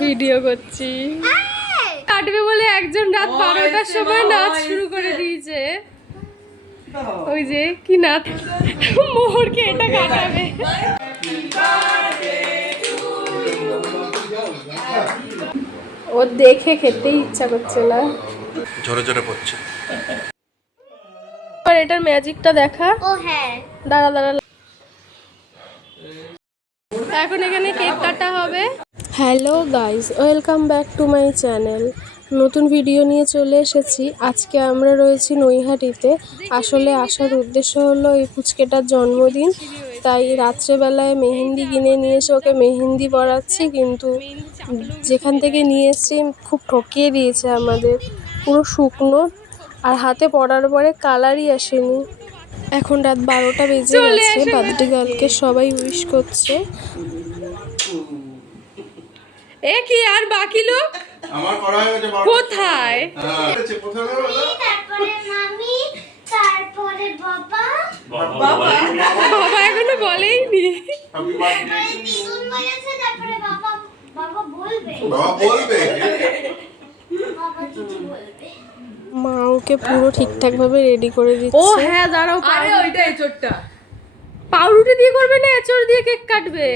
Video করছি। কাটবে বলে একজন রাত বারোটার সময় নাচ শুরু। করে দিয়েছে। ওই যে কি নাচ? মোহরকে এটা কাটাবে? ও দেখে খেতেই ইচ্ছা করছে না। ঝরে ঝরে পড়ছে আর এটার ম্যাজিকটা দেখা। ও হ্যাঁ। দাঁড়া দাঁড়া। এখন এখানে কেক কাটা হবে। Hello guys welcome back to my channel. নতুন ভিডিও নিয়ে চলে এসেছি। আজকে আমরা রয়েছি নৈহাটিতে। আসলে আসার উদ্দেশ্য হলো এই পুচকেটার জন্মদিন। তাই রাত্রেবেলায় মেহেন্দি কিনে নিয়ে এসে ওকে মেহেন্দি পরাচ্ছি কিন্তু যেখান থেকে নিয়ে এসেছি খুব ঠকিয়ে দিয়েছে আমাদের। পুরো শুকনো আর হাতে পড়ার পরে কালারই আসেনি। এখন রাত বারোটা বেজে গেছে। বার্থডে গার্লকে সবাই উইশ করছে। এ কি আর বাকি লোক? আমার করা হয়ে গেছে কোথায়? কোথায় তারপরে মামি তারপরে বাবা। বাবা বাবা? এখনও বলেইনি। তারপরে দিদুন বলেছে তারপরে বাবা বাবা বলবে। বাবা বলবে? বাবা বলবে। মা ওকে পুরো ঠিকঠাক ভাবে রেডি করে দিচ্ছে। হ্যাঁ দাঁড়াও আরে ওইটা এচোরটা পাউরুটি দিয়ে করবে না এচোর দিয়ে কেক কাটবে?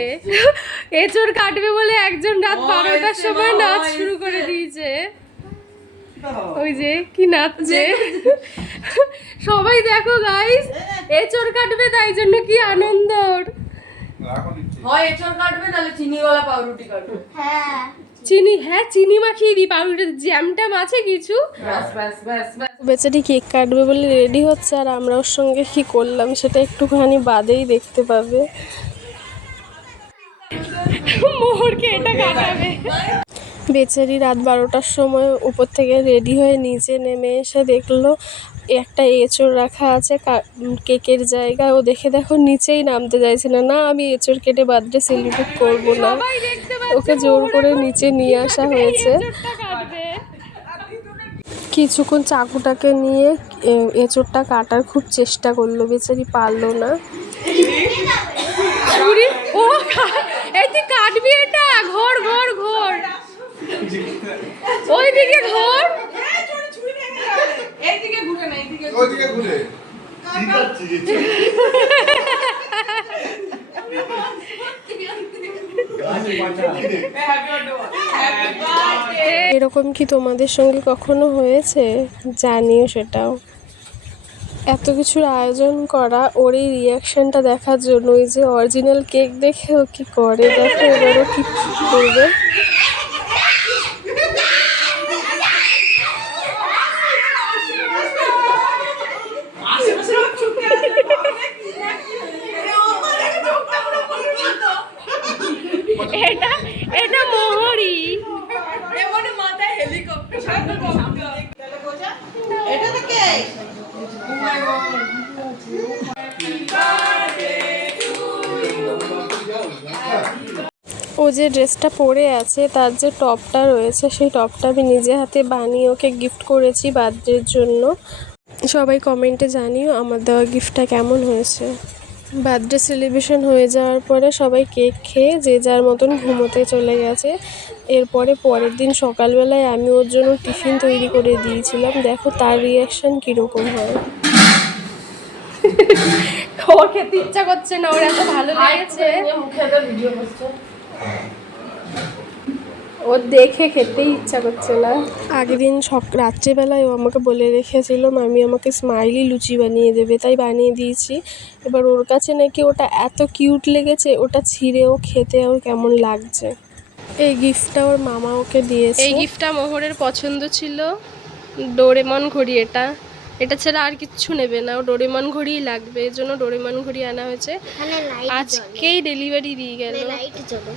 এচোর কাটবে বলে একজন রাত বারোটার সময় নাচ শুরু করে দিয়েছে। ওই যে কি নাচছে? সবাই দেখো গাইস এচোর কাটবে তাই জন্য কি আনন্দ ওর। হয় এচোর কাটবে নাহলে চিনিওয়ালা পাউরুটি কাটবে। হ্যাঁ। চিনি হ্যাঁ চিনি মাখিয়ে দিই পাউরুটির জ্যাম ট্যাম আছে কিছু। ব্যাস ব্যাস ব্যাস ব্যাস। বেচারি কেক কাটবে বলে রেডি হচ্ছে আর আমরা ওর সঙ্গে কি করলাম সেটা একটুখানি বাদেই দেখতে পাবে। মোহরকে এটা কাটাবে। বেচারি রাত বারোটার সময় উপর থেকে রেডি হয়ে নিচে নেমে এসে দেখল একটা এঁচড় রাখা আছে কেকের জায়গায়। ও দেখে দেখো নিচেই নামতে চাইছে না। না আমি এঁচড় কেটে বার্থডে সেলিব্রেট করব না। ওকে জোর করে নিচে নিয়ে আসা হয়েছে। কিছুক্ষণ চাকুটাকে নিয়ে এ- এঁচোড়টা কাটার খুব চেষ্টা করল বেচারি পারল না। ও এই তুই কাটবি এটা? ঘর ঘর ঘর। ওইদিকে ঘর। এইদিকে ঘুরে না এইদিকে ওইদিকে ঘুরে হ্যাপি বার্থডে এরকম কি তোমাদের সঙ্গে কখনো হয়েছে? জানিও সেটাও। এত কিছুর আয়োজন করা, ওর এই রিয়াকশনটা দেখার জন্য ওই যে অরিজিনাল কেক দেখে ও কি করে, দেখো এবারও কি করবে এটা এটা মোহরি এমনি মাথায় হেলিকপ্টার সামনে সামনে এটা থেকে ও যে ড্রেসটা পরে আছে, তার যে টপটা রয়েছে, সেই টপটা আমি নিজে হাতে বানিয়ে ওকে গিফট করেছি বার্থডের জন্য। সবাই কমেন্টে জানিও আমার দেওয়া গিফটটা কেমন হয়েছে। বার্থডে সেলিব্রেশন হয়ে যাওয়ার পরে সবাই কেক খেয়ে যে যার মতন ঘুমোতে চলে গেছে। এরপরে পরের দিন সকালবেলায় আমি ওর জন্য টিফিন তৈরি করে দিয়েছিলাম। দেখো তার রিয়াকশন কীরকম হয়। ওর খেতে ইচ্ছা করছে না ওর এত ভালো লেগেছে। মুখে তো ভিডিও করছে। ও দেখে খেতেই ইচ্ছা করছে না। আগের দিন সক রাত্রেবেলায় ও আমাকে বলে রেখেছিল মামি আমাকে স্মাইলি লুচি বানিয়ে দেবে। তাই বানিয়ে দিয়েছি। এবার ওর কাছে নাকি ওটা এত কিউট লেগেছে ওটা ছিঁড়েও খেতে ওর কেমন লাগছে। এই গিফটটা ওর মামা ওকে দিয়েছে। এই গিফটটা মোহরের পছন্দ ছিল ডোরেমন ঘড়ি এটা। এটা ছাড়া আর কিচ্ছু নেবে না। ও ডোরেমন ঘড়িই লাগবে এর জন্য ডোরেমন ঘড়ি আনা হয়েছে। আজকেই ডেলিভারি দিয়ে গেল। লাইট জ্বলে।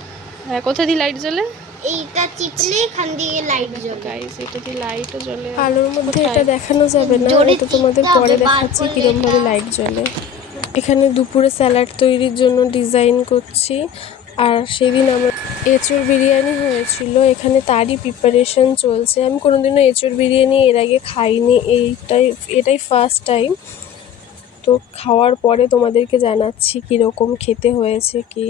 হ্যাঁ কোথা দিয়ে লাইট জ্বলে? এইটা চিপলে এখান দিয়ে লাইট জ্বলে। গাইস এটা দিয়ে লাইটও জ্বলে। আলোর মধ্যে এটা দেখানো যাবে না এটা তোমাদের পরে দেখাচ্ছি করলে কিরম ভাবে লাইট জ্বলে। এখানে দুপুরে স্যালাড তৈরির জন্য ডিজাইন করছি। আর সেদিন আমার এঁচড় বিরিয়ানি হয়েছিল, এখানে তারই প্রিপারেশন চলছে। আমি কোনোদিনও এঁচড় বিরিয়ানি এর আগে খাইনি, এইটাই, এটাই ফার্স্ট টাইম তো খাওয়ার পরে তোমাদেরকে জানাচ্ছি কীরকম খেতে হয়েছে কি।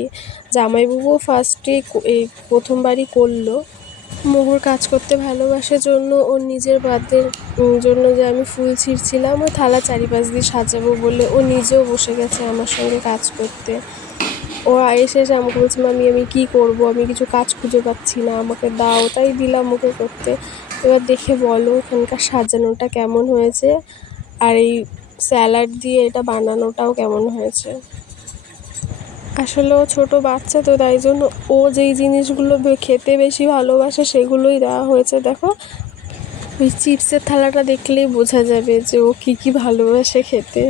জামাইবাবুও ফার্স্টে এই প্রথমবারই করল। মহুর কাজ করতে ভালোবাসার জন্য ওর নিজের বাদের জন্য যে আমি ফুল ছিঁড়ছিলাম ওই থালা চারিপাশ দিয়ে সাজাবো বলে ও নিজেও বসে গেছে আমার সঙ্গে কাজ করতে। ও এসে এসে আমাকে বলছে, মামি, আমি কী করব? আমি কিছু কাজ খুঁজে পাচ্ছি না, আমাকে দাও। তাই দিলাম ওকে করতে। এবার দেখে বলো এখানকার সাজানোটা কেমন হয়েছে আর এই স্যালাড দিয়ে এটা বানানোটাও কেমন হয়েছে। আসলে ও ছোটো বাচ্চা তো, তাই জন্য ও যেই জিনিসগুলো খেতে বেশি ভালোবাসে সেগুলোই দেওয়া হয়েছে। দেখো, ওই চিপসের থালাটা দেখলেই বোঝা যাবে যে ও কী কী ভালোবাসে খেতে।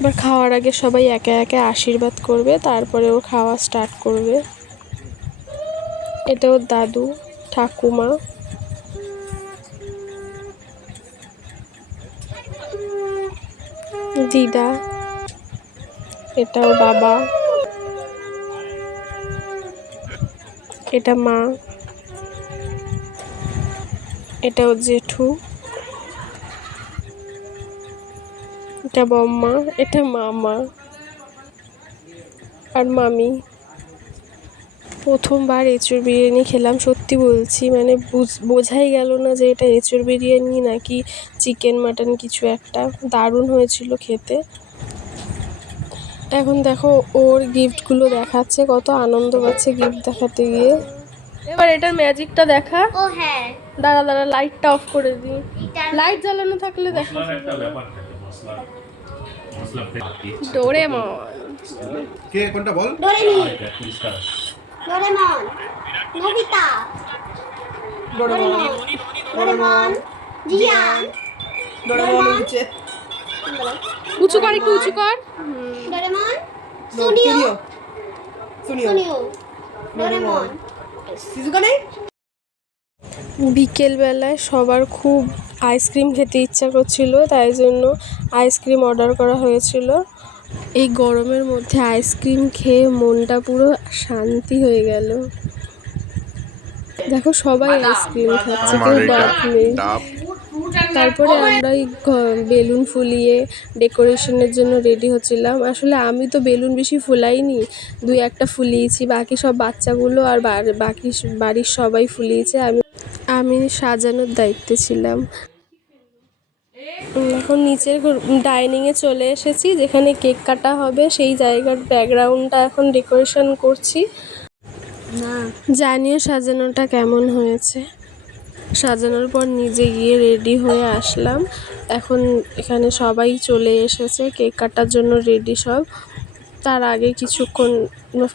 এবার খাওয়ার আগে সবাই একে একে আশীর্বাদ করবে তারপরে ও খাওয়া স্টার্ট করবে। এটা ওর দাদু, ঠাকুমা। দিদা এটা ওর বাবা। এটা মা। এটা ওর জেঠু। এটা বম্মা এটা মামা আর মামি। প্রথমবার এঁচুড় বিরিয়ানি খেলাম সত্যি বলছি মানে বুঝ- বোঝাই গেল না যে এটা এঁচুড় বিরিয়ানি নাকি চিকেন মাটন কিছু একটা। দারুণ হয়েছিল খেতে। এখন দেখো ওর গিফটগুলো দেখাচ্ছে কত আনন্দ পাচ্ছে গিফট দেখাতে গিয়ে। এবার এটার ম্যাজিকটা দেখা। ও হ্যাঁ। দাঁড়া দাঁড়া লাইটটা অফ করে দিই। লাইট জ্বালানো থাকলে দেখা। ডোরেমন। কে কোনটা বল? ডোরেমি Doraemon. Nobita. Doraemon. Doraemon. Gian. Doraemon উঁচু কর একটু উঁচু কর। ডোরেমন। Suneo Suneo Doraemon. বিকেলবেলায় সবার খুব আইসক্রিম খেতে ইচ্ছা করছিল তাই জন্য আইসক্রিম অর্ডার করা হয়েছিল। এই গরমের মধ্যে আইসক্রিম খেয়ে মনটা পুরো শান্তি হয়ে গেল। দেখো সবাই আইসক্রিম খাচ্ছে কেউ বাদ নেই। তারপরে আমরা ঘ- বেলুন ফুলিয়ে ডেকোরেশনের জন্য রেডি হচ্ছিলাম। আসলে আমি তো বেলুন বেশি ফুলাইনি দুই একটা ফুলিয়েছি বাকি সব বাচ্চাগুলো আর বাকি বাড়ির সবাই ফুলিয়েছে আমি আমি সাজানোর দায়িত্বে ছিলাম। এখন নিচের ডাইনিংয়ে চলে এসেছি, যেখানে কেক কাটা হবে। সেই জায়গার ব্যাকগ্রাউন্ডটা এখন ডেকোরেশন করছি। জানিও সাজানোটা কেমন হয়েছে। সাজানোর পর নিজে গিয়ে রেডি হয়ে আসলাম। এখন এখানে সবাই চলে এসেছে, কেক কাটার জন্য রেডি সব। তার আগে কিছুক্ষণ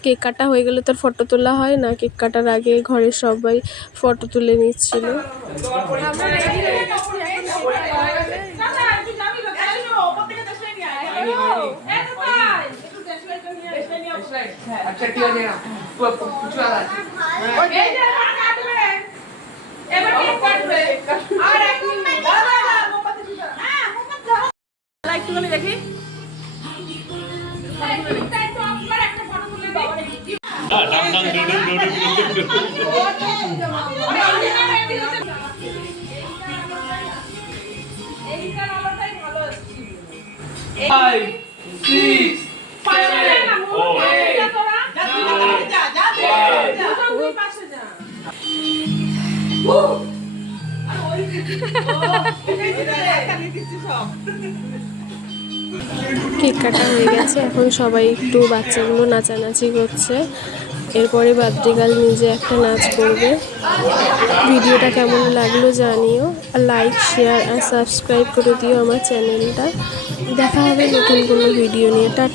কেক কাটা হয়ে গেলে তার ফটো তোলা হয় না। কেক কাটার আগে ঘরের সবাই ফটো তুলে নিচ্ছিল। আচ্ছা ঠিক আছে না কিছু আলাদা এবার কেক কাটবে? আর ডুডু Five, six, কেক কাটা হয়ে গেছে, এখন সবাই একটু বাচ্চাগুলো নাচানাচি করছে। এরপরে বাদ্রিকাল নিজে একটা নাচ করবে। ভিডিওটা কেমন লাগল জানিও, আর লাইক শেয়ার আর সাবস্ক্রাইব করে দিও আমার চ্যানেলটা। দেখা হবে নতুন কোনো ভিডিও নিয়ে। টাটা।